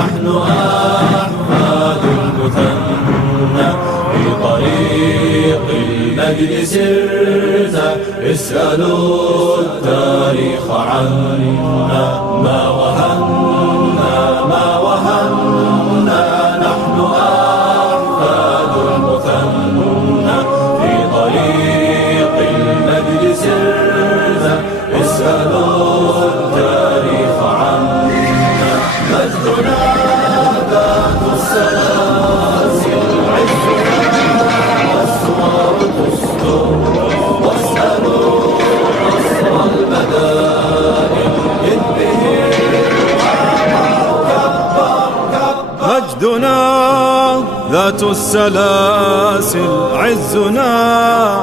نحن أحفاد المثنى في طريق المجد سرنا اسألوا التاريخ عنا ما وهنا ما وهنا نحن أحفاد المثنى في طريق المجد سرنا اسألوا التاريخ عنا مجدنا ذات السلاسل عزنا والصور تستر واسألوا نصر المدائن إذ به مجدنا ذات السلاسل عزنا